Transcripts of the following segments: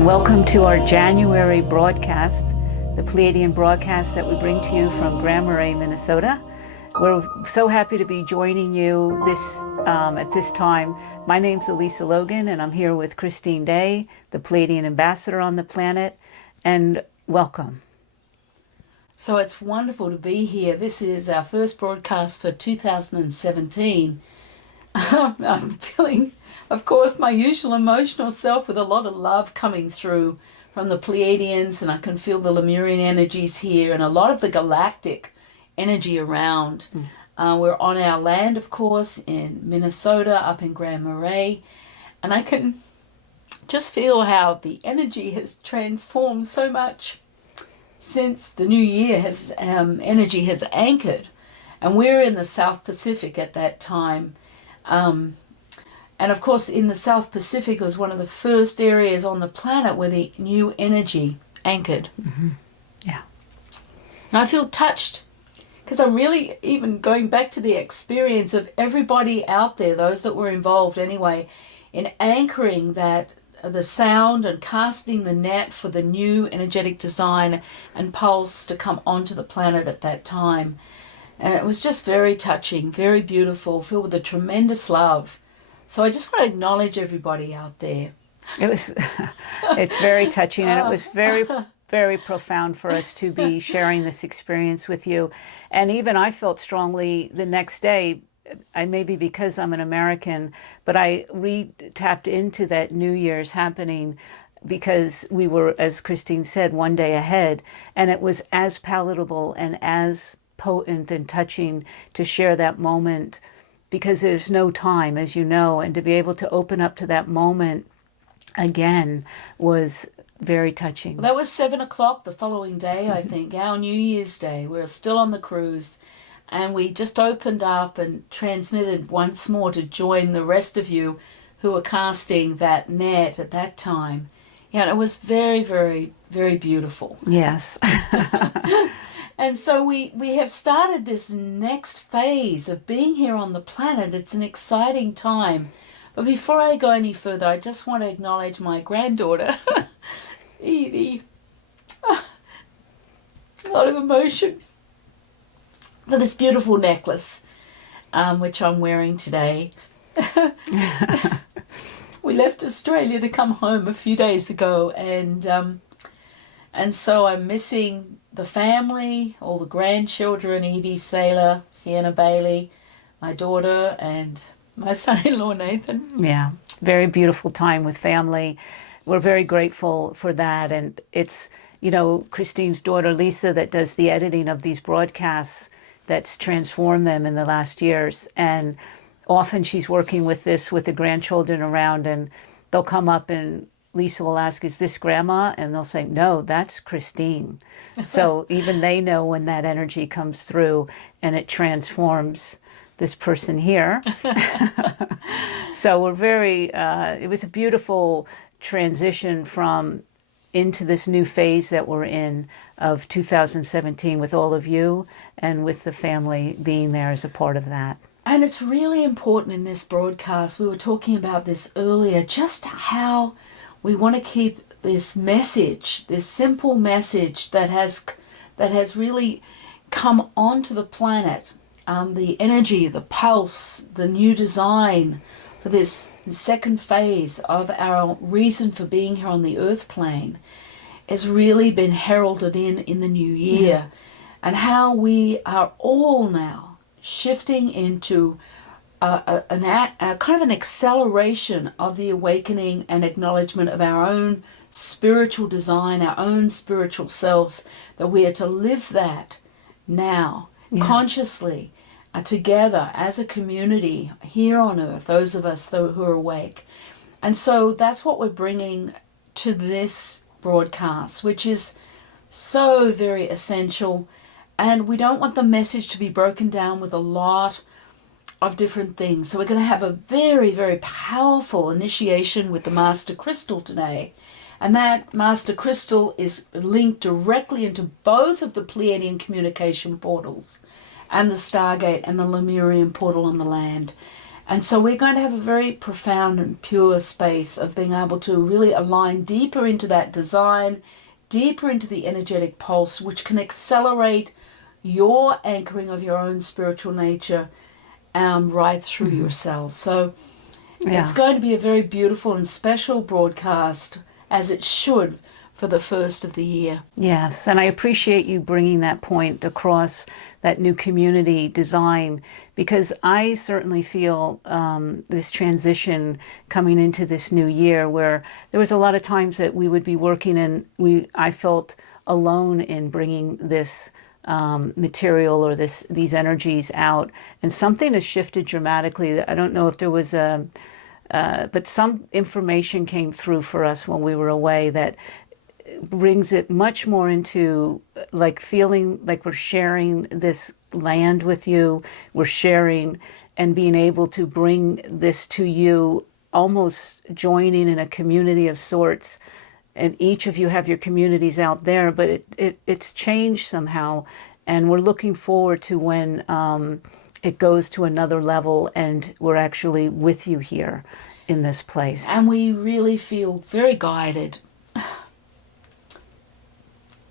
and welcome to our January broadcast, the Pleiadian Broadcast that we bring to you from Grand Marais, Minnesota. We're so happy to be joining you at this time. My name's Elisa Logan, and I'm here with Christine Day, the Pleiadian ambassador on the planet, and welcome. So it's wonderful to be here. This is our first broadcast for 2017. I'm feeling, of course, my usual emotional self with a lot of love coming through from the Pleiadians, and I can feel the Lemurian energies here and a lot of the galactic energy around. We're on our land, of course, in Minnesota, up in Grand Marais, and I can just feel how the energy has transformed so much since the new year has energy has anchored, and we're in the South Pacific at that time. And of course, in the South Pacific was one of the first areas on the planet where the new energy anchored. Mm-hmm. Yeah. And I feel touched because I'm really even going back to the experience of everybody out there, those that were involved anyway, in anchoring that the sound and casting the net for the new energetic design and pulse to come onto the planet at that time. And it was just very touching, very beautiful, filled with a tremendous love. So I just want to acknowledge everybody out there. It's very touching, and it was very, very profound for us to be sharing this experience with you. And even I felt strongly the next day, and maybe because I'm an American, but I tapped into that New Year's happening because we were, as Christine said, one day ahead, and it was as palatable and as potent and touching to share that moment because there's no time, as you know, and to be able to open up to that moment again was very touching. Well, that was 7 o'clock the following day, I think, our New Year's Day. We were still on the cruise, and we just opened up and transmitted once more to join the rest of you who were casting that net at that time. Yeah, it was very, very, very beautiful. Yes. And so we have started this next phase of being here on the planet. It's an exciting time. But before I go any further, I just want to acknowledge my granddaughter, Edie. A lot of emotion for this beautiful necklace, which I'm wearing today. We left Australia to come home a few days ago, and so I'm missing the family, all the grandchildren, Evie, Sailor, Sienna Bailey, my daughter, and my son-in-law, Nathan. Yeah, very beautiful time with family. We're very grateful for that. And it's, Christine's daughter, Lisa, that does the editing of these broadcasts that's transformed them in the last years. And often she's working with the grandchildren around, and they'll come up and Lisa will ask, "Is this Grandma?" And they'll say, "No, that's Christine." So even they know when that energy comes through and it transforms this person here. So we're it was a beautiful transition into this new phase that we're in of 2017 with all of you and with the family being there as a part of that. And it's really important in this broadcast, we were talking about this earlier, just how we want to keep this message, this simple message that has really come onto the planet, the energy, the pulse, the new design for this second phase of our reason for being here on the earth plane has really been heralded in the new year. Yeah. And how we are all now shifting into a kind of an acceleration of the awakening and acknowledgement of our own spiritual design, our own spiritual selves, that we are to live that now, consciously, together as a community here on earth, those of us who are awake. And so that's what we're bringing to this broadcast, which is so very essential. And we don't want the message to be broken down with a lot of different things. So we're going to have a very, very powerful initiation with the Master Crystal today. And that Master Crystal is linked directly into both of the Pleiadian communication portals and the Stargate and the Lemurian portal on the land. And so we're going to have a very profound and pure space of being able to really align deeper into that design, deeper into the energetic pulse, which can accelerate your anchoring of your own spiritual nature right through your cells. So it's going to be a very beautiful and special broadcast, as it should, for the first of the year. Yes, and I appreciate you bringing that point across, that new community design, because I certainly feel this transition coming into this new year, where there was a lot of times that we would be working and I felt alone in bringing this material or these energies out, and something has shifted dramatically. I don't know if there was but some information came through for us when we were away that brings it much more into like feeling like we're sharing this land with you, we're sharing and being able to bring this to you, almost joining in a community of sorts. And each of you have your communities out there, but it's changed somehow, and we're looking forward to when it goes to another level and we're actually with you here in this place. And we really feel very guided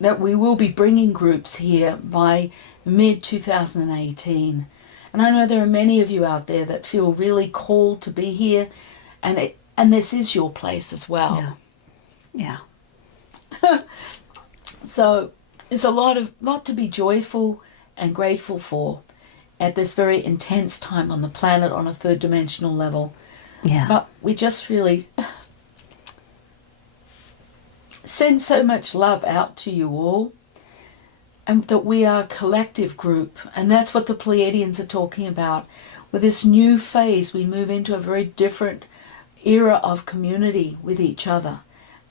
that we will be bringing groups here by mid-2018. And I know there are many of you out there that feel really called to be here, and this is your place as well. Yeah. So there's a lot to be joyful and grateful for at this very intense time on the planet on a third dimensional level. Yeah. But we just really send so much love out to you all, and that we are a collective group, and that's what the Pleiadians are talking about. With this new phase, we move into a very different era of community with each other,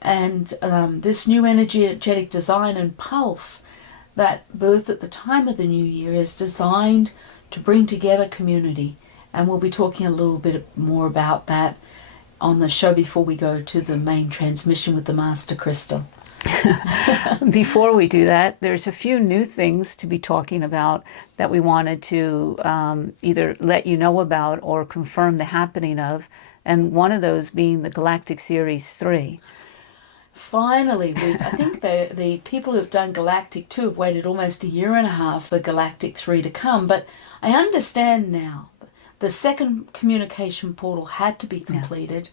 and this new energetic design and pulse that birthed at the time of the new year is designed to bring together community, and we'll be talking a little bit more about that on the show before we go to the main transmission with the Master Crystal. Before we do that, there's a few new things to be talking about that we wanted to either let you know about or confirm the happening of, and one of those being the Galactic Series 3. Finally, I think the people who've done Galactic 2 have waited almost a year and a half for Galactic 3 to come, but I understand now the second communication portal had to be completed.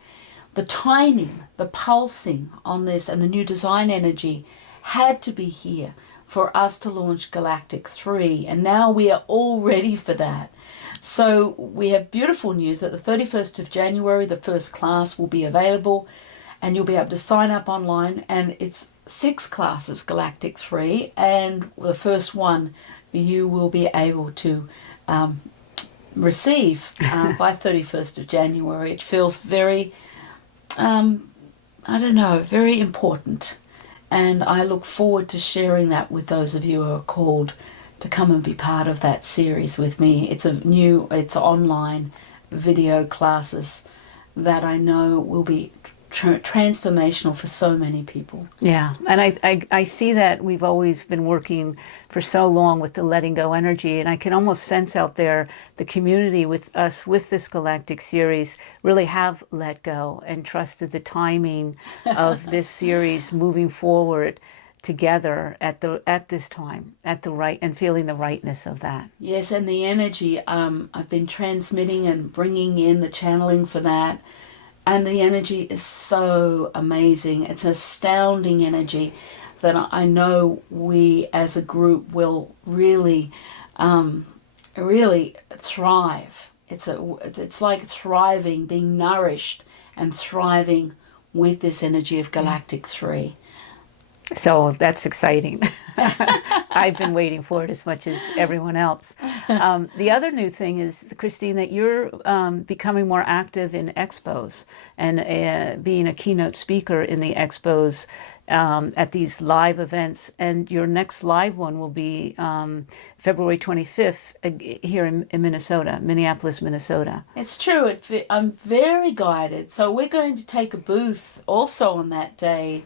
The timing, the pulsing on this and the new design energy had to be here for us to launch Galactic 3, and now we are all ready for that. So we have beautiful news that the 31st of January, the first class will be available, and you'll be able to sign up online, and it's 6 classes, Galactic 3, and the first one you will be able to receive by 31st of January. It feels very, very important. And I look forward to sharing that with those of you who are called to come and be part of that series with me. It's online video classes that I know will be transformational for so many people. Yeah, and I see that we've always been working for so long with the letting go energy, and I can almost sense out there the community with us with this Galactic Series really have let go and trusted the timing of this series moving forward together at this time, at the right, and feeling the rightness of that. Yes, and the energy, I've been transmitting and bringing in the channeling for that. And the energy is so amazing. It's astounding energy that I know we as a group will really, really thrive. It's like thriving, being nourished and thriving with this energy of Galactic 3. So that's exciting. I've been waiting for it as much as everyone else. The other new thing is, Christine, that you're becoming more active in expos and being a keynote speaker in the expos at these live events. And your next live one will be February 25th here in Minnesota, Minneapolis, Minnesota. It's true. I'm very guided. So we're going to take a booth also on that day.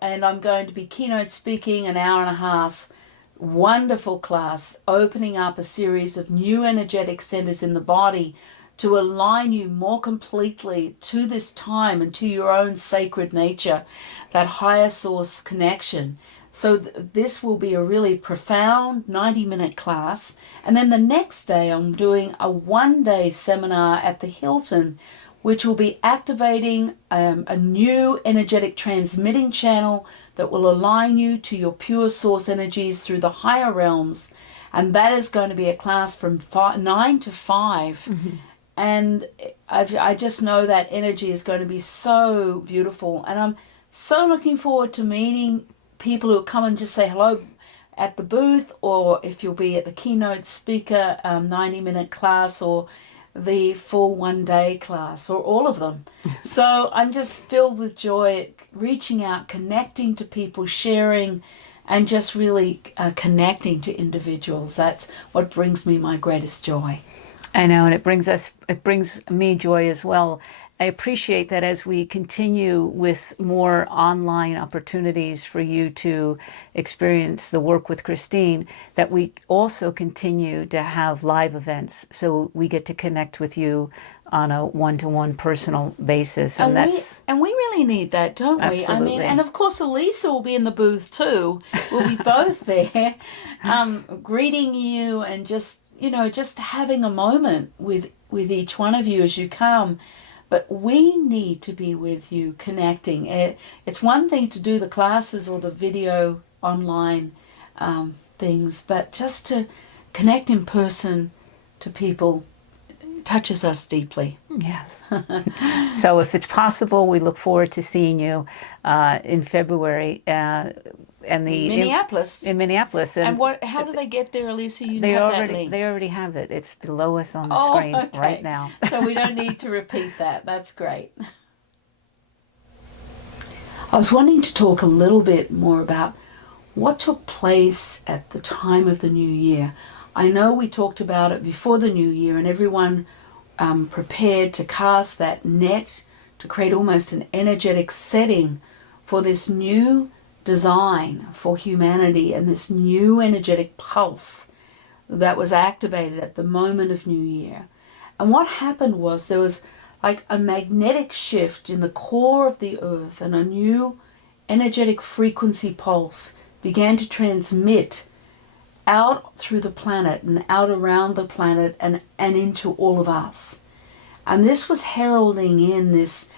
And I'm going to be keynote speaking an hour and a half, wonderful class, opening up a series of new energetic centers in the body to align you more completely to this time and to your own sacred nature, that higher source connection. So this will be a really profound 90-minute class. And then the next day I'm doing a one-day seminar at the Hilton, which will be activating a new energetic transmitting channel that will align you to your pure source energies through the higher realms. And that is going to be a class from 9 to 5. And I just know that energy is going to be so beautiful. And I'm so looking forward to meeting people who come and just say hello at the booth, or if you'll be at the keynote speaker 90-minute class, or the full one-day class, or all of them. So I'm just filled with joy, reaching out, connecting to people, sharing, and just really connecting to individuals. That's what brings me my greatest joy. I know, and it brings me joy as well. I appreciate that as we continue with more online opportunities for you to experience the work with Christine, that we also continue to have live events, so we get to connect with you on a one-to-one personal basis, and we really need that, don't we? Absolutely. I mean, and of course Elisa will be in the booth too. We'll be both there, greeting you, and just having a moment with each one of you as you come. But we need to be with you, connecting. It's one thing to do the classes or the video online things, but just to connect in person to people touches us deeply. Yes. So if it's possible, we look forward to seeing you in February. In Minneapolis. In Minneapolis. And how do they get there, Elisa? They already have it. It's below us on the screen right now. So we don't need to repeat that. That's great. I was wanting to talk a little bit more about what took place at the time of the new year. I know we talked about it before the new year, and everyone prepared to cast that net to create almost an energetic setting for this new design for humanity and this new energetic pulse that was activated at the moment of New Year. And what happened was there was like a magnetic shift in the core of the earth, and a new energetic frequency pulse began to transmit out through the planet and out around the planet and into all of us. And this was heralding in this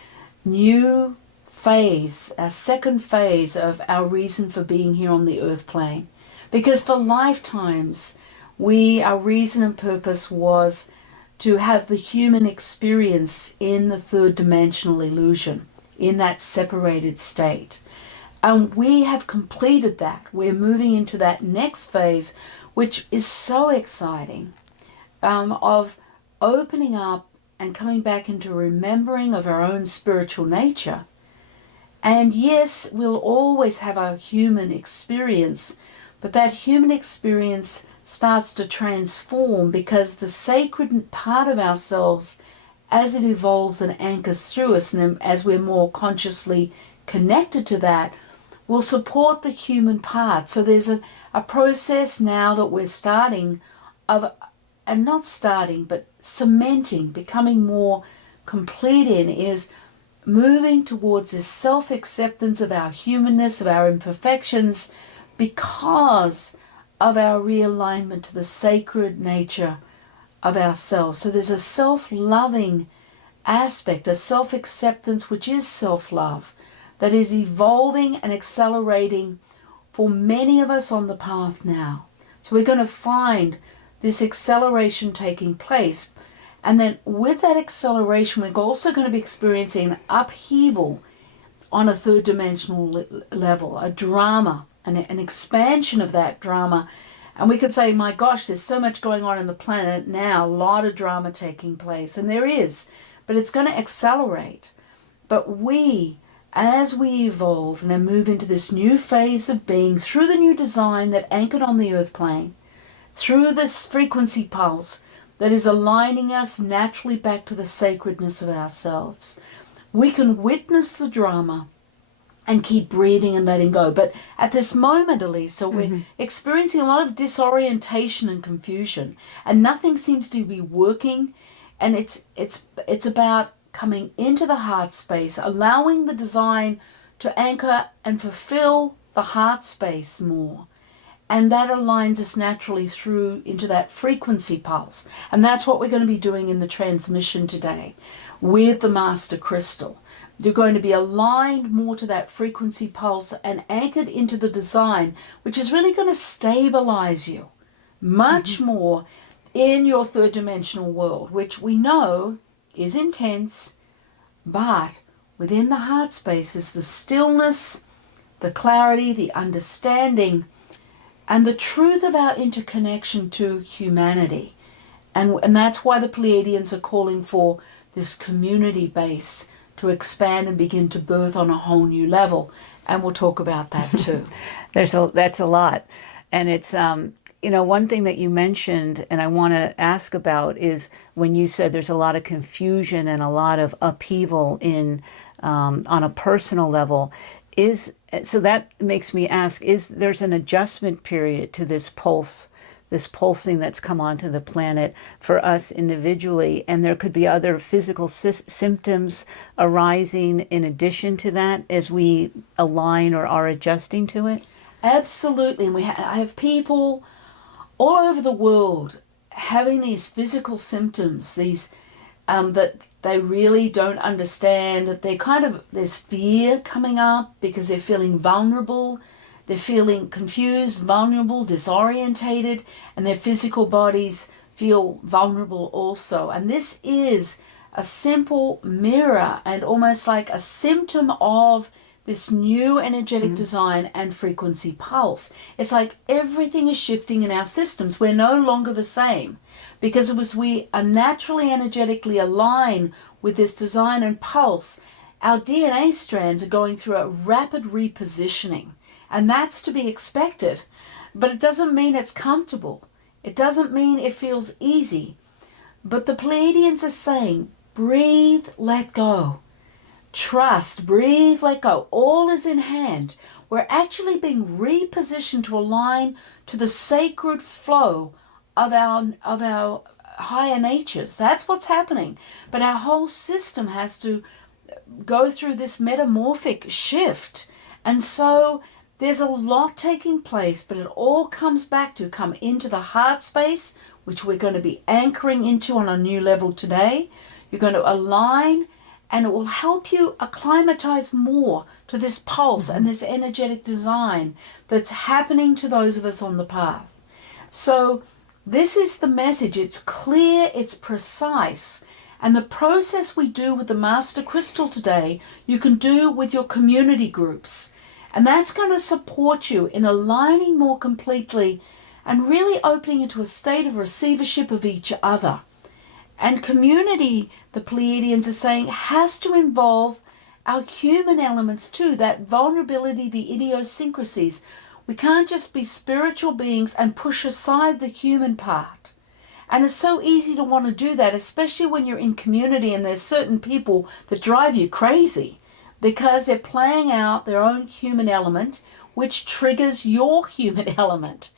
new phase, a second phase of our reason for being here on the earth plane. Because for lifetimes, our reason and purpose was to have the human experience in the third dimensional illusion, in that separated state. And we have completed that. We're moving into that next phase, which is so exciting, of opening up and coming back into remembering of our own spiritual nature. And yes, we'll always have our human experience, but that human experience starts to transform, because the sacred part of ourselves, as it evolves and anchors through us, and as we're more consciously connected to that, will support the human part. So there's a process now that we're starting but cementing, becoming more complete in, is moving towards this self-acceptance of our humanness, of our imperfections, because of our realignment to the sacred nature of ourselves. So there's a self-loving aspect, a self-acceptance which is self-love, that is evolving and accelerating for many of us on the path now. So we're going to find this acceleration taking place. And then with that acceleration, we're also going to be experiencing an upheaval on a third dimensional level, a drama, an expansion of that drama. And we could say, my gosh, there's so much going on in the planet now, a lot of drama taking place. And there is, but it's going to accelerate. But as we evolve and then move into this new phase of being, through the new design that anchored on the earth plane, through this frequency pulse that is aligning us naturally back to the sacredness of ourselves, we can witness the drama and keep breathing and letting go. But at this moment, Elisa, we're experiencing a lot of disorientation and confusion, and nothing seems to be working. And it's about coming into the heart space, allowing the design to anchor and fulfill the heart space more. And that aligns us naturally through into that frequency pulse. And that's what we're going to be doing in the transmission today with the Master Crystal. You're going to be aligned more to that frequency pulse and anchored into the design, which is really going to stabilize you much more in your third dimensional world, which we know is intense, but within the heart space is the stillness, the clarity, the understanding, and the truth of our interconnection to humanity. And that's why the Pleiadians are calling for this community base to expand and begin to birth on a whole new level. And we'll talk about that too. That's a lot. And it's, one thing that you mentioned and I want to ask about is when you said there's a lot of confusion and a lot of upheaval in on a personal level. So that makes me ask, there's an adjustment period to this pulsing that's come onto the planet for us individually, and there could be other physical symptoms arising in addition to that as we align or are adjusting to it? Absolutely. And I have people all over the world having these physical symptoms, these that they really don't understand, that there's fear coming up because they're feeling vulnerable, they're feeling confused, vulnerable, disorientated, and their physical bodies feel vulnerable also. And this is a simple mirror and almost like a symptom of this new energetic design and frequency pulse. It's like everything is shifting in our systems. We're no longer the same because we are naturally energetically aligned with this design and pulse. Our DNA strands are going through a rapid repositioning, and that's to be expected. But it doesn't mean it's comfortable. It doesn't mean it feels easy. But the Pleiadians are saying, breathe, let go. Trust, breathe, let go. All is in hand. We're actually being repositioned to align to the sacred flow of our higher natures. That's what's happening. But our whole system has to go through this metamorphic shift. And so there's a lot taking place, but it all comes back to come into the heart space, which we're going to be anchoring into on a new level today. You're going to align, and it will help you acclimatize more to this pulse and this energetic design that's happening to those of us on the path. So this is the message. It's clear, it's precise. And the process we do with the Master Crystal today, you can do with your community groups. And that's going to support you in aligning more completely and really opening into a state of receivership of each other. And community, the Pleiadians are saying, has to involve our human elements too, that vulnerability, the idiosyncrasies. We can't just be spiritual beings and push aside the human part. And it's so easy to want to do that, especially when you're in community and there's certain people that drive you crazy because they're playing out their own human element, which triggers your human element.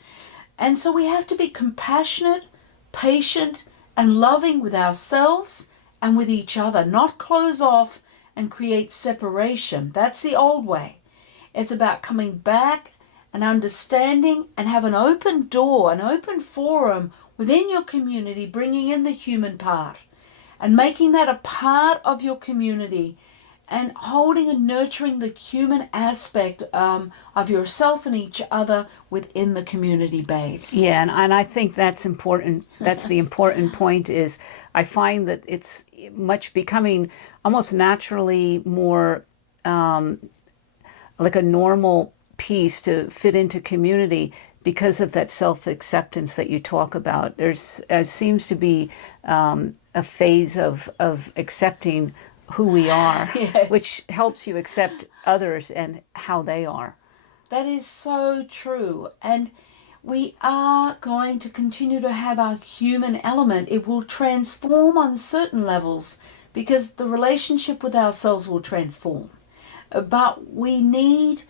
And so we have to be compassionate, patient, and loving with ourselves and with each other, not close off and create separation. That's the old way. It's about coming back and understanding and have an open door, an open forum within your community, bringing in the human part and making that a part of your community and holding and nurturing the human aspect of yourself and each other within the community base. Yeah, and I think that's important. That's the important point is I find that it's much becoming almost naturally more like a normal piece to fit into community because of that self-acceptance that you talk about. There's seems to be a phase of accepting who we are, Yes. which helps you accept others and how they are. That is so true. And we are going to continue to have our human element. It will transform on certain levels because the relationship with ourselves will transform. But we need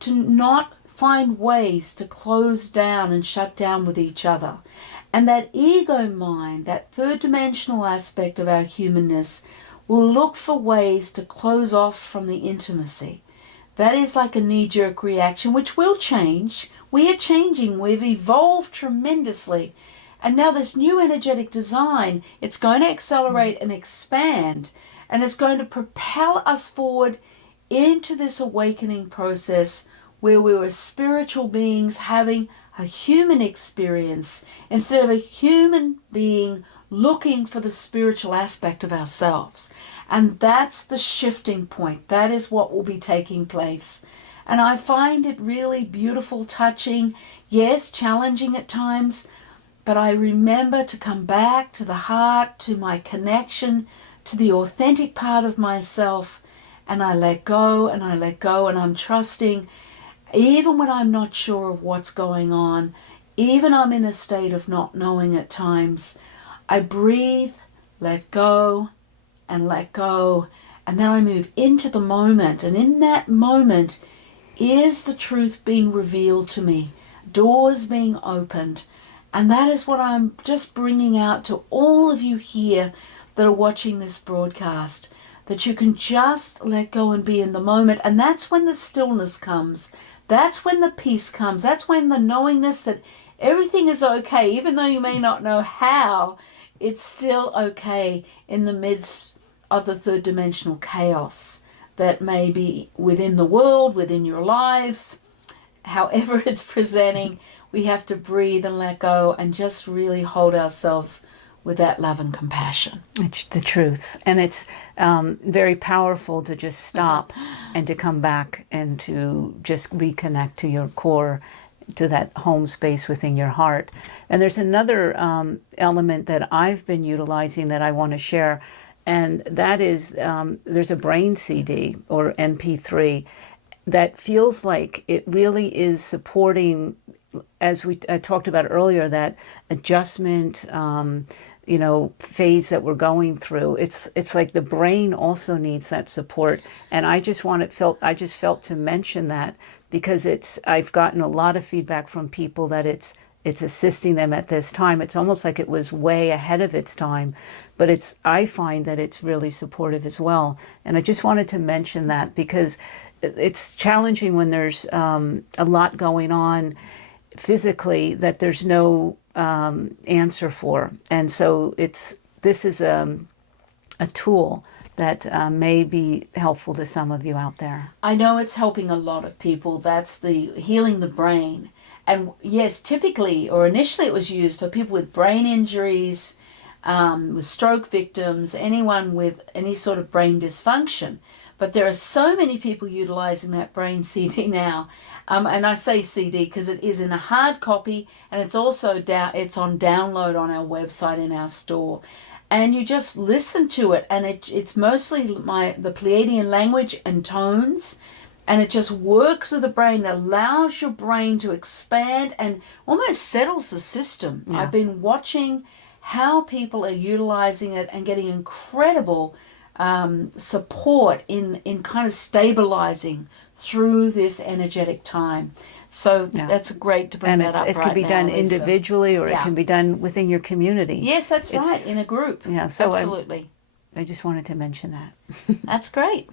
to not find ways to close down and shut down with each other. And that ego mind, that third dimensional aspect of our humanness, will look for ways to close off from the intimacy. That is like a knee-jerk reaction, which will change. We are changing. We've evolved tremendously. And now this new energetic design, it's going to accelerate and expand, and it's going to propel us forward into this awakening process where we were spiritual beings having a human experience instead of a human being looking for the spiritual aspect of ourselves. And that's the shifting point. That is what will be taking place. And I find it really beautiful, touching, yes, challenging at times, but I remember to come back to the heart, to my connection, to the authentic part of myself, and I let go and I let go, and I'm trusting, even when I'm not sure of what's going on, even I'm in a state of not knowing at times, I breathe, let go, and let go, and then I move into the moment, and in that moment is the truth being revealed to me, doors being opened. And that is what I'm just bringing out to all of you here that are watching this broadcast, that you can just let go and be in the moment. And that's when the stillness comes. That's when the peace comes. That's when the knowingness that everything is okay, even though you may not know how, it's still okay in the midst of the third dimensional chaos that may be within the world, within your lives, however it's presenting. We have to breathe and let go and just really hold ourselves with that love and compassion. It's the truth. And it's very powerful to just stop and to come back and to just reconnect to your core, to that home space within your heart. And there's another element that I've been utilizing that I want to share, and that is there's a brain CD or MP3 that feels like it really is supporting, as I talked about earlier, that adjustment, phase that we're going through. It's like the brain also needs that support, and I just felt to mention that because I've gotten a lot of feedback from people that it's assisting them at this time. It's almost like it was way ahead of its time, but I find that it's really supportive as well. And I just wanted to mention that because it's challenging when there's a lot going on physically that there's no answer for. And so this is a tool that may be helpful to some of you out there. I know it's helping a lot of people. That's the healing the brain. And yes, typically or initially it was used for people with brain injuries, with stroke victims, anyone with any sort of brain dysfunction. But there are so many people utilizing that brain CD now. And I say CD because it is in a hard copy, and it's also it's on download on our website in our store. And you just listen to it, and it's mostly the Pleiadian language and tones, and it just works with the brain. It allows your brain to expand and almost settles the system. Yeah. I've been watching how people are utilizing it and getting incredible support in kind of stabilizing through this energetic time. So that's great to bring and that up. It can be done individually, or it can be done within your community. Yes, that's right, in a group. Yeah, so absolutely. I just wanted to mention that. That's great.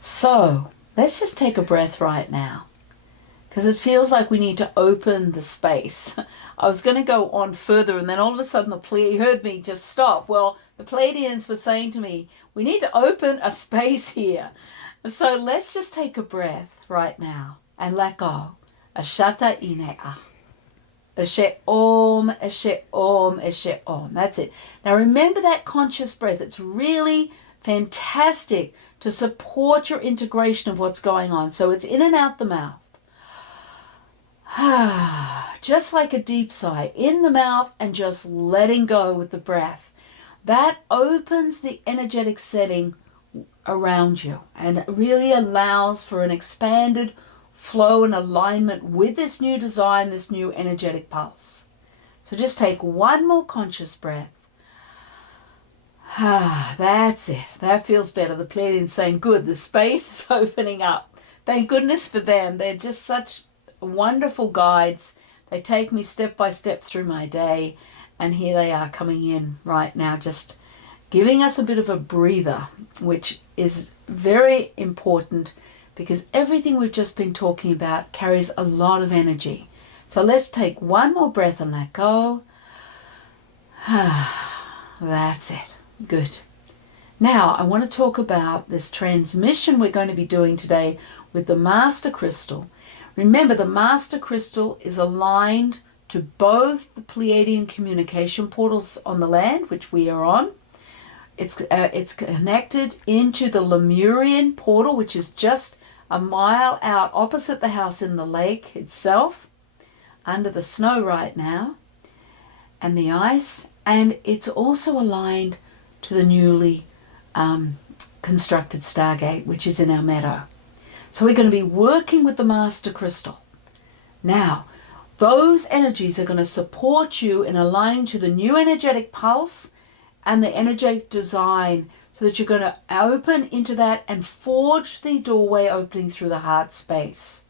So let's just take a breath right now, because it feels like we need to open the space. I was going to go on further, and then all of a sudden you heard me just stop. Well, the Pleiadians were saying to me, we need to open a space here. So let's just take a breath right now and let go. Ashata inea. Eshe om, eshe om, eshe om. That's it. Now remember that conscious breath. It's really fantastic to support your integration of what's going on. So it's in and out the mouth. Just like a deep sigh in the mouth and just letting go with the breath. That opens the energetic setting around you and really allows for an expanded flow and alignment with this new design, this new energetic pulse. So just take one more conscious breath. That's it. That feels better. The Pleiadians saying, good, the space is opening up. Thank goodness for them. They're just such wonderful guides. They take me step by step through my day, and here they are coming in right now, just giving us a bit of a breather, which is very important because everything we've just been talking about carries a lot of energy. So let's take one more breath and let go. That's it. Good. Now, I want to talk about this transmission we're going to be doing today with the Master Crystal. Remember, the Master Crystal is aligned to both the Pleiadian communication portals on the land, which we are on. It's connected into the Lemurian portal, which is just a mile out opposite the house in the lake itself, under the snow right now, and the ice. And it's also aligned to the newly constructed Stargate, which is in our meadow. So we're going to be working with the Master Crystal. Now, those energies are going to support you in aligning to the new energetic pulse and the energetic design, so that you're going to open into that and forge the doorway opening through the heart space.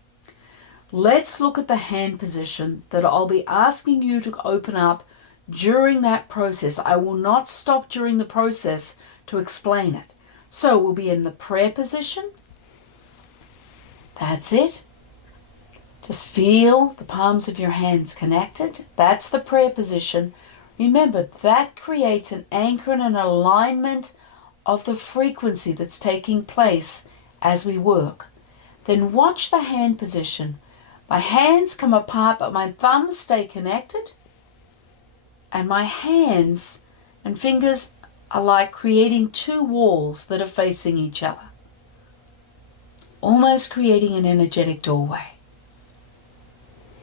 Let's look at the hand position that I'll be asking you to open up during that process. I will not stop during the process to explain it. So we'll be in the prayer position. That's it. Just feel the palms of your hands connected. That's the prayer position. Remember, that creates an anchor and an alignment of the frequency that's taking place as we work. Then watch the hand position. My hands come apart, but my thumbs stay connected. And my hands and fingers are like creating two walls that are facing each other, almost creating an energetic doorway.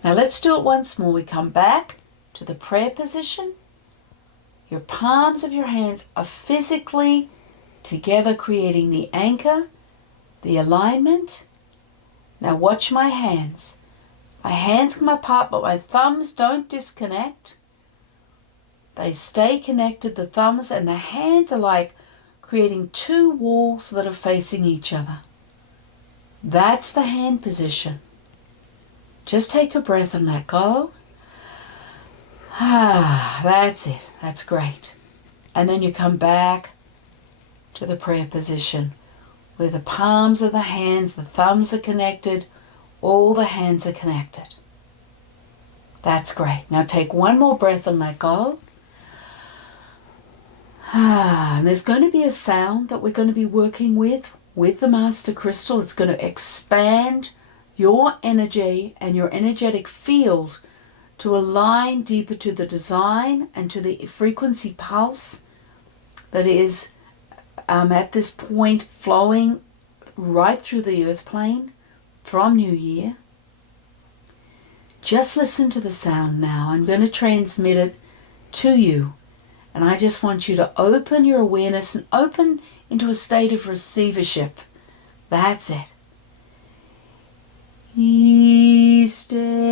Now let's do it once more. We come back to the prayer position. Your palms of your hands are physically together, creating the anchor, the alignment. Now watch my hands. My hands come apart, but my thumbs don't disconnect. They stay connected, the thumbs and the hands are like creating two walls that are facing each other. That's the hand position. Just take a breath and let go. That's it. That's great. And then you come back to the prayer position where the palms of the hands, the thumbs are connected, all the hands are connected. That's great. Now take one more breath and let go. And there's going to be a sound that we're going to be working with the Master Crystal. It's going to expand your energy and your energetic field to align deeper to the design and to the frequency pulse that is at this point flowing right through the earth plane from New Year. Just listen to the sound now. I'm going to transmit it to you. And I just want you to open your awareness and open into a state of receivership. That's it. Eastay.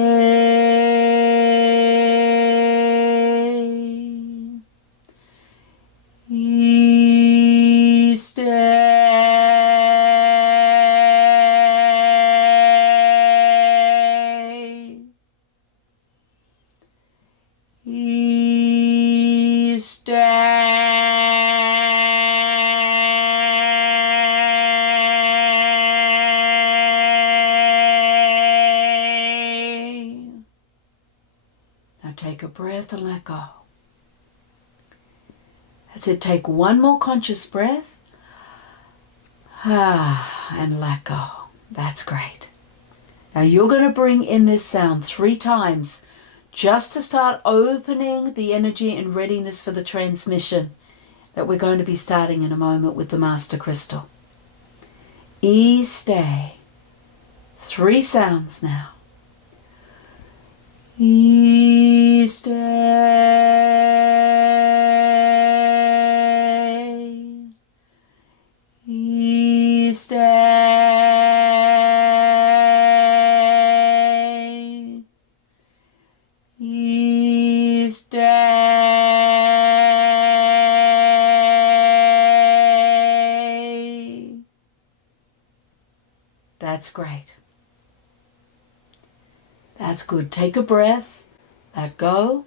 Take a breath and let go. That's it. Take one more conscious breath. And let go. That's great. Now you're going to bring in this sound 3 times just to start opening the energy and readiness for the transmission that we're going to be starting in a moment with the Master Crystal. Stay. 3 sounds now. Stay. That's great. That's good. Take a breath. Let go.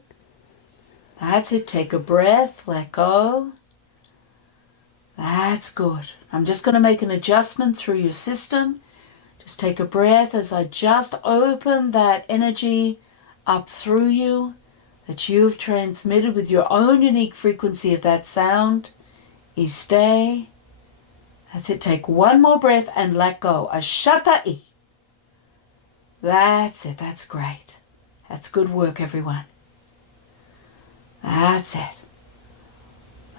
That's it. Take a breath. Let go. That's good. I'm just going to make an adjustment through your system. Just take a breath as I just open that energy up through you that you've transmitted with your own unique frequency of that sound. Stay. That's it. Take one more breath and let go. Ashata-i. That's it. That's great. That's good work, everyone. That's it.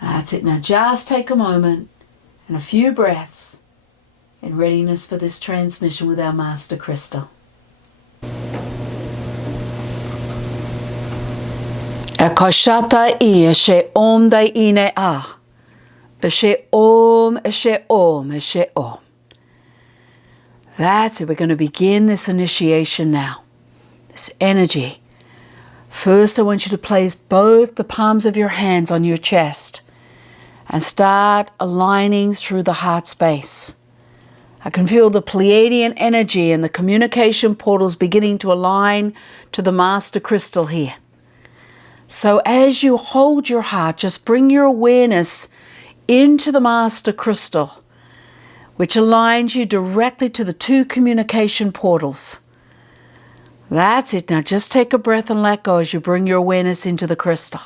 That's it. Now just take a moment and a few breaths in readiness for this transmission with our Master Crystal. Ekashata-i eshe om dai ine a. Eshe om, eshe om, eshe om. That's it. We're going to begin this initiation now. This energy. First, I want you to place both the palms of your hands on your chest and start aligning through the heart space. I can feel the Pleiadian energy and the communication portals beginning to align to the Master Crystal here. So as you hold your heart, just bring your awareness into the Master Crystal, which aligns you directly to the two communication portals. That's it. Now just take a breath and let go as you bring your awareness into the crystal.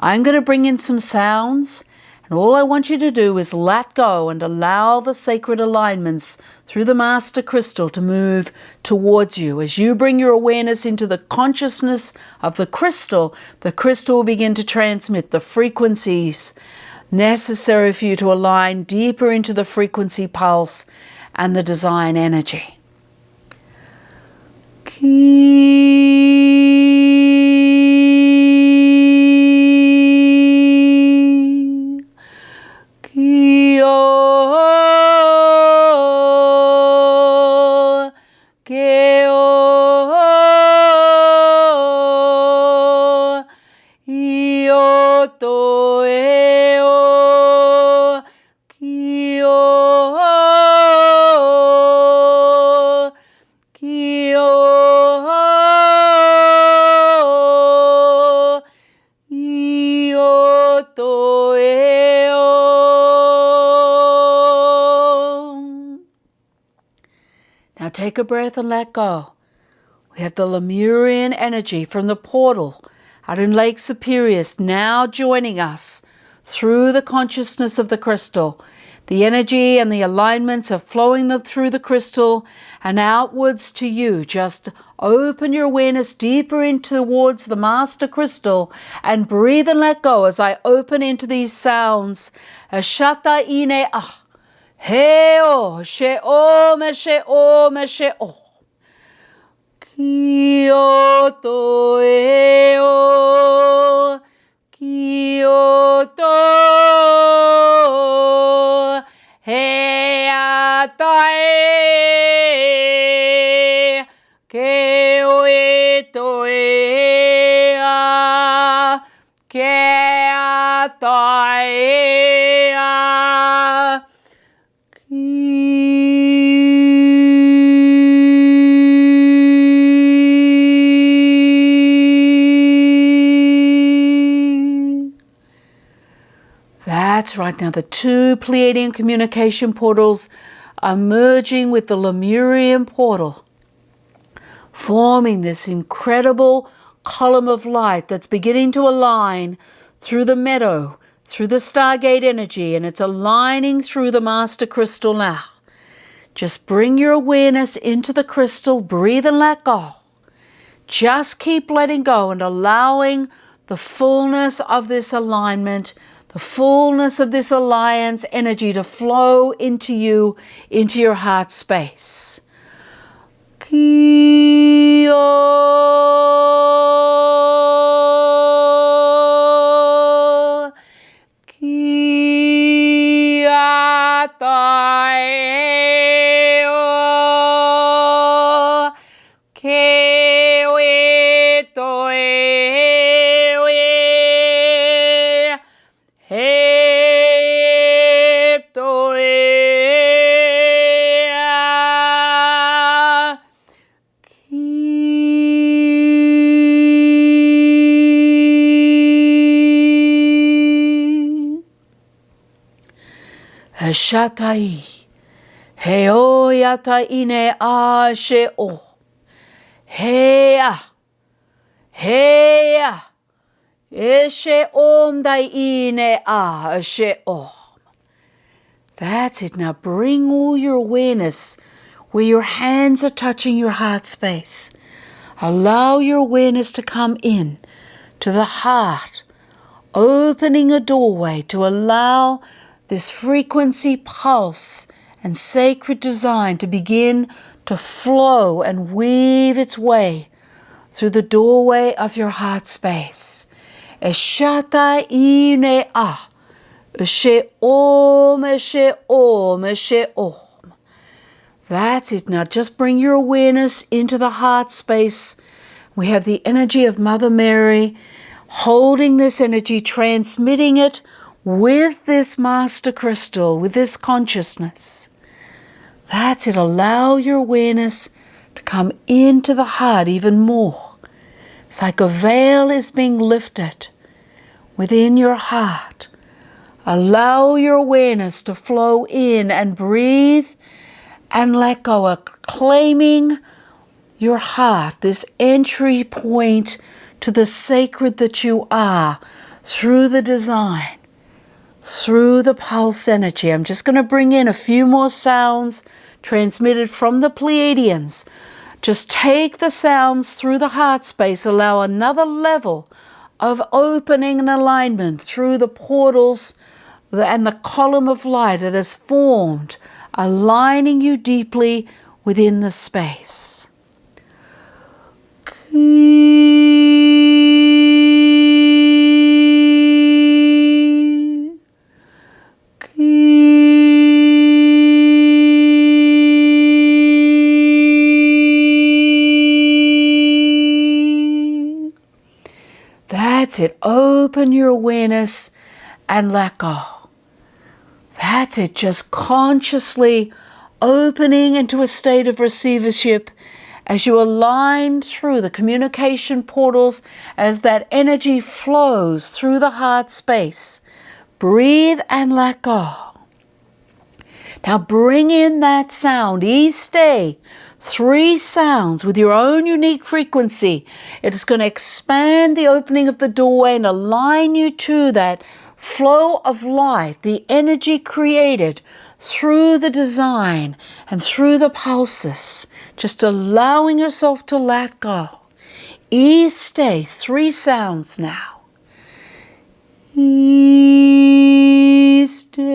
I'm going to bring in some sounds, and all I want you to do is let go and allow the sacred alignments through the Master Crystal to move towards you. As you bring your awareness into the consciousness of the crystal will begin to transmit the frequencies necessary for you to align deeper into the frequency pulse and the design energy. Now take a breath and let go. We have the Lemurian energy from the portal out in Lake Superior now joining us through the consciousness of the crystal. The energy and the alignments are flowing through the crystal and outwards to you. Just open your awareness deeper in towards the Master Crystal and breathe and let go as I open into these sounds. Ashata ine ah. Heo, she om, she om, she om. Kyoto eo, Kyoto heatae, keoeto ea, keatae. That's right. Now the two Pleiadian communication portals are merging with the Lemurian portal, forming this incredible column of light that's beginning to align through the meadow, through the Stargate energy, and it's aligning through the Master Crystal now. Just bring your awareness into the crystal, breathe and let go. Just keep letting go and allowing the fullness of this alignment, the fullness of this alliance energy to flow into you, into your heart space. Eshatai. Heo yata ine a she o. Heya. Heya. Eshe om dai ine a she om. That's it. Now bring all your awareness where your hands are touching your heart space. Allow your awareness to come in to the heart, opening a doorway to allow this frequency pulse and sacred design to begin to flow and weave its way through the doorway of your heart space. Eshata ine a. Eshe om, eshe om, eshe om. That's it. Now just bring your awareness into the heart space. We have the energy of Mother Mary, holding this energy, transmitting it with this master crystal, with this consciousness. That's it. Allow your awareness to come into the heart even more. It's like a veil is being lifted within your heart. Allow your awareness to flow in and breathe and let go, claiming your heart, this entry point to the sacred that you are through the design, through the pulse energy. I'm just going to bring in a few more sounds transmitted from the Pleiadians. Just take the sounds through the heart space, allow another level of opening and alignment through the portals and the column of light that has formed, aligning you deeply within the space. That's it. Open your awareness and let go. That's it. Just consciously opening into a state of receivership as you align through the communication portals, as that energy flows through the heart space. Breathe and let go. Now bring in that sound. Stay. 3 sounds with your own unique frequency. It is going to expand the opening of the doorway and align you to that flow of light, the energy created through the design and through the pulses. Just allowing yourself to let go. Stay. 3 sounds now. Stay.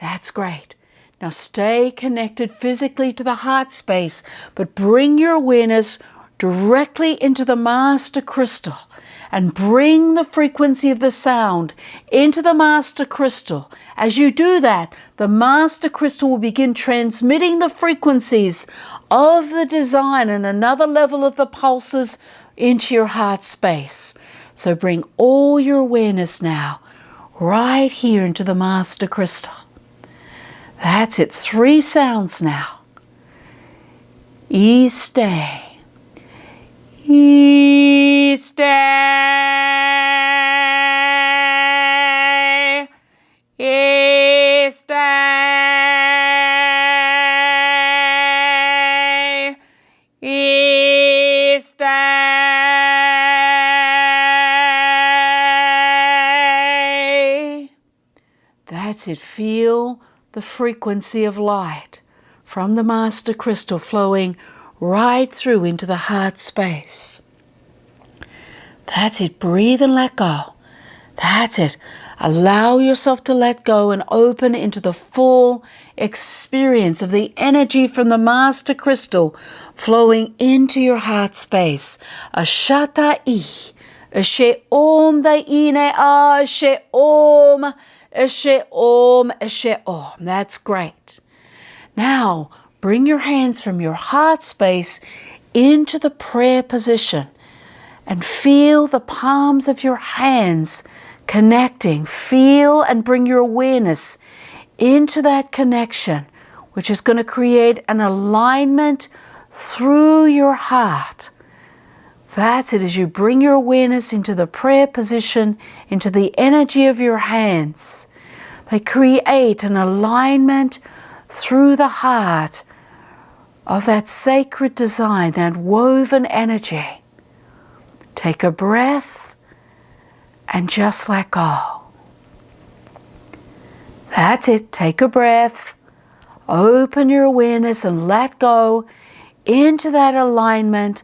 That's great. Now stay connected physically to the heart space, but bring your awareness directly into the master crystal and bring the frequency of the sound into the master crystal. As you do that, the master crystal will begin transmitting the frequencies of the design and another level of the pulses into your heart space. So bring all your awareness now right here into the master crystal. That's it. 3 sounds now. Stay. Stay. Stay. Stay. That's it. Feel the frequency of light from the master crystal flowing right through into the heart space. That's it. Breathe and let go. That's it. Allow yourself to let go and open into the full experience of the energy from the master crystal flowing into your heart space. Ashata I. Eshe om dai ine a. Eshe om. Eshe om. Eshe om. That's great. Now, bring your hands from your heart space into the prayer position and feel the palms of your hands connecting. Feel and bring your awareness into that connection, which is going to create an alignment through your heart. That's it. As you bring your awareness into the prayer position, into the energy of your hands, they create an alignment through the heart of that sacred design, that woven energy. Take a breath and just let go. That's it. Take a breath, open your awareness and let go into that alignment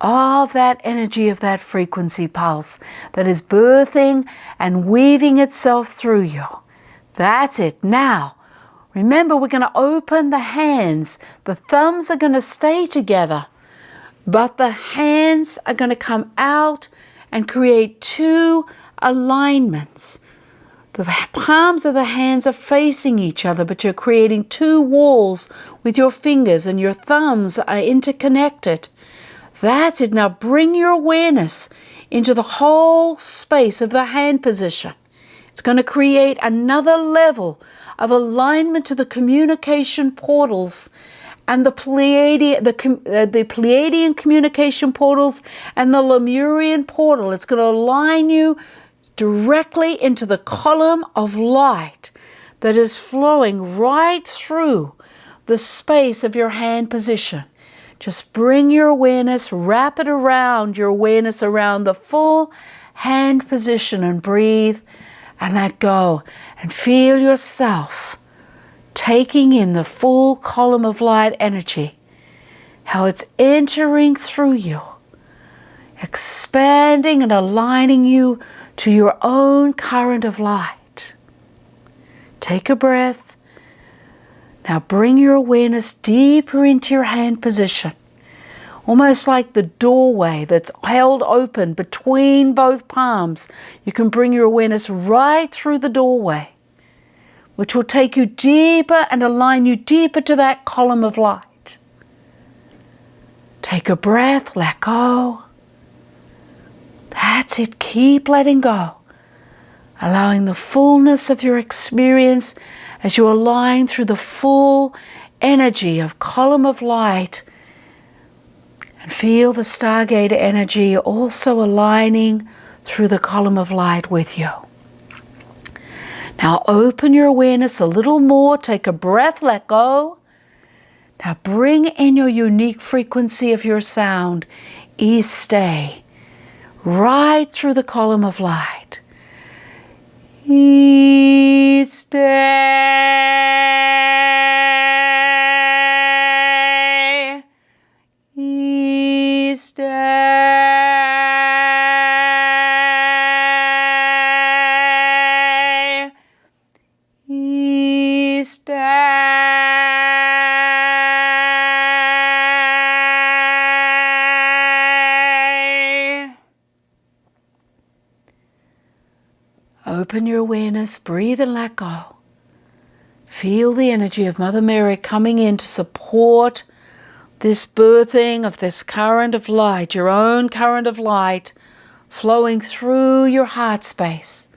of that energy, of that frequency pulse that is birthing and weaving itself through you. That's it. Now, remember, we're going to open the hands. The thumbs are going to stay together, but the hands are going to come out and create two alignments. The palms of the hands are facing each other, but you're creating two walls with your fingers, and your thumbs are interconnected. That's it. Now bring your awareness into the whole space of the hand position. It's going to create another level of alignment to the communication portals and the Pleiadian communication portals and the Lemurian portal. It's going to align you directly into the column of light that is flowing right through the space of your hand position. Just bring your awareness, wrap it around your awareness around the full hand position, and breathe and let go and feel yourself taking in the full column of light energy, how it's entering through you, expanding and aligning you to your own current of light. Take a breath. Now bring your awareness deeper into your hand position, almost like the doorway that's held open between both palms. You can bring your awareness right through the doorway, which will take you deeper and align you deeper to that column of light. Take a breath, let go. That's it. Keep letting go, allowing the fullness of your experience as you align through the full energy of column of light, and feel the Stargate energy also aligning through the column of light with you. Now open your awareness a little more. Take a breath, let go. Now bring in your unique frequency of your sound, stay, right through the column of light. Stay. Stay. Stay. Open your awareness, breathe and let go. Feel the energy of Mother Mary coming in to support this birthing of this current of light, your own current of light, flowing through your heart space.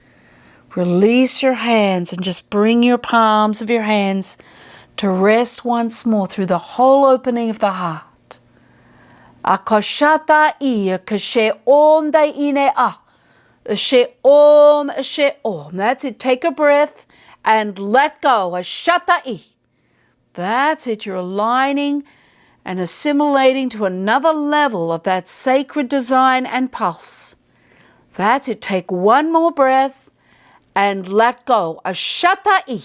Release your hands and just bring your palms of your hands to rest once more through the whole opening of the heart. Akashata I, akashe om dai ine a. Ashe om, ashe om. That's it. Take a breath and let go. Ashata I. That's it. You're aligning and assimilating to another level of that sacred design and pulse. That's it. Take one more breath and let go. Ashata I.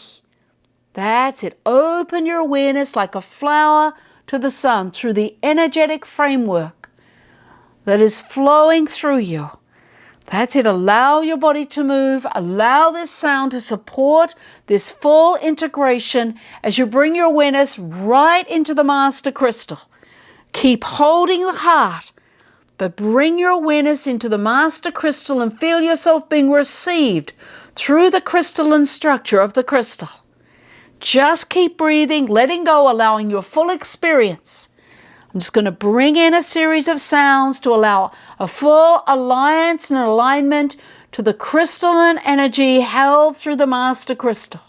That's it. Open your awareness like a flower to the sun through the energetic framework that is flowing through you. That's it. Allow your body to move. Allow this sound to support this full integration as you bring your awareness right into the master crystal. Keep holding the heart, but bring your awareness into the master crystal and feel yourself being received through the crystalline structure of the crystal. Just keep breathing, letting go, allowing your full experience I'm just going to bring in a series of sounds to allow a full alliance and alignment to the crystalline energy held through the Master Crystal.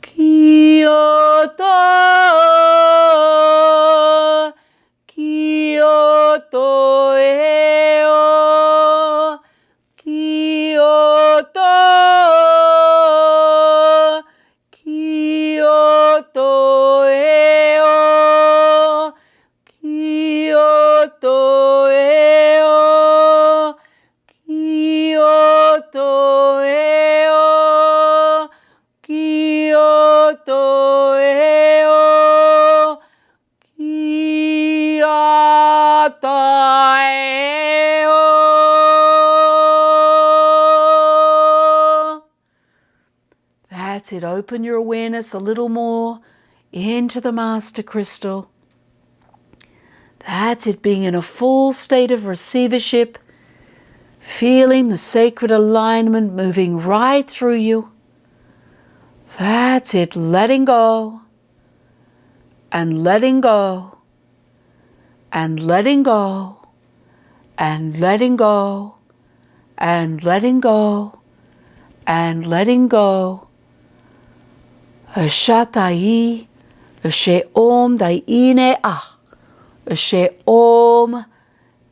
Kyoto, Kyoto, eo, Kyoto, Kyoto, eo, Kyoto, eo, Kyoto, eo, Kyoto, eo, Kyoto, eo. That's it. Open your awareness a little more into the Master Crystal. That's it, being in a full state of receivership, feeling the sacred alignment moving right through you. That's it, letting go and letting go and letting go and letting go and letting go and letting go. Ashatai, Ashe Om Daine Ah, Ashe Om,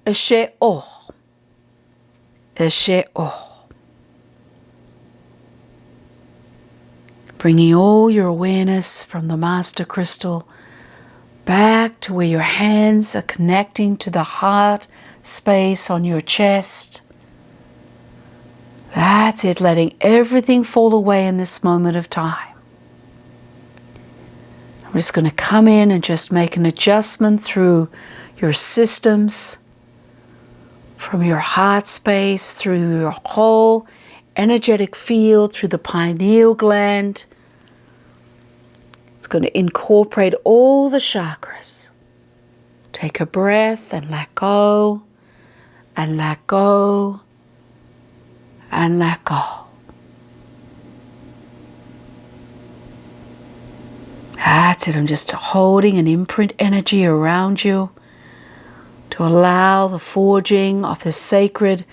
Ashe Om, Ashe Om. Bringing all your awareness from the Master Crystal back to where your hands are connecting to the heart space on your chest. That's it, letting everything fall away in this moment of time. I'm just going to come in and just make an adjustment through your systems, from your heart space, through your whole energetic field, through the pineal gland. It's going to incorporate all the chakras. Take a breath and let go, and let go, and let go. That's it. I'm just holding an imprint energy around you to allow the forging of this sacred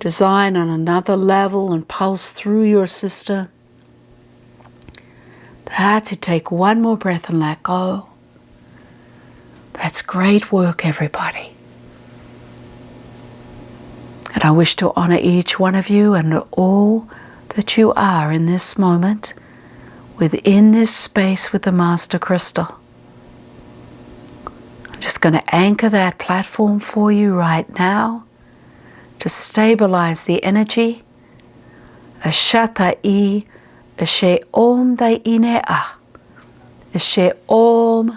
design on another level and pulse through your system. That's it. Take one more breath and let go. That's great work, everybody. And I wish to honor each one of you and all that you are in this moment, within this space with the Master Crystal. I'm just going to anchor that platform for you right now to stabilize the energy. Ashatai, Ashe Om Daine Ah, Ashe Om,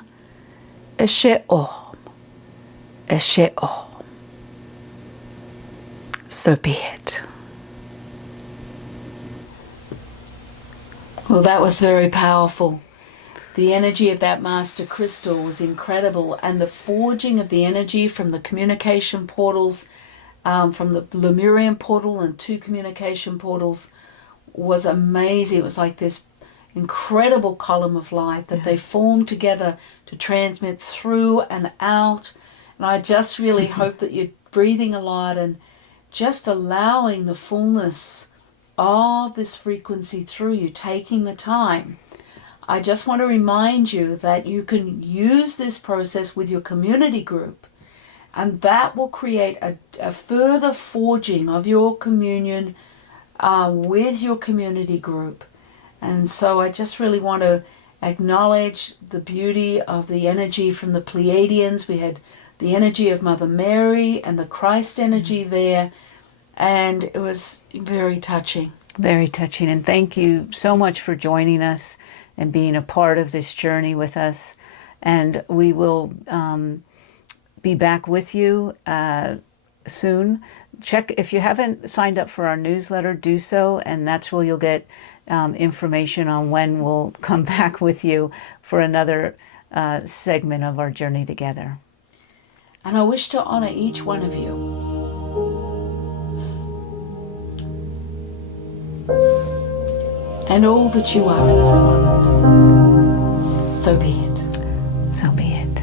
Ashe Om, Ashe Om. So be it. Well, that was very powerful. The energy of that Master Crystal was incredible, and the forging of the energy from the communication portals, from the Lemurian portal and 2 communication portals, was amazing. It was like this incredible column of light that they formed together to transmit through and out. And I just really hope that you're breathing a lot and just allowing the fullness of this frequency through you, taking the time. I just want to remind you that you can use this process with your community group, and that will create a further forging of your communion with your community group. And so I just really want to acknowledge the beauty of the energy from the Pleiadians. We had the energy of Mother Mary and the Christ energy there, and it was very touching. Very touching. And thank you so much for joining us and being a part of this journey with us. And we will be back with you soon. Check, if you haven't signed up for our newsletter, do so, and that's where you'll get information on when we'll come back with you for another segment of our journey together. And I wish to honor each one of you. And all that you are in this moment. So be it. So be it.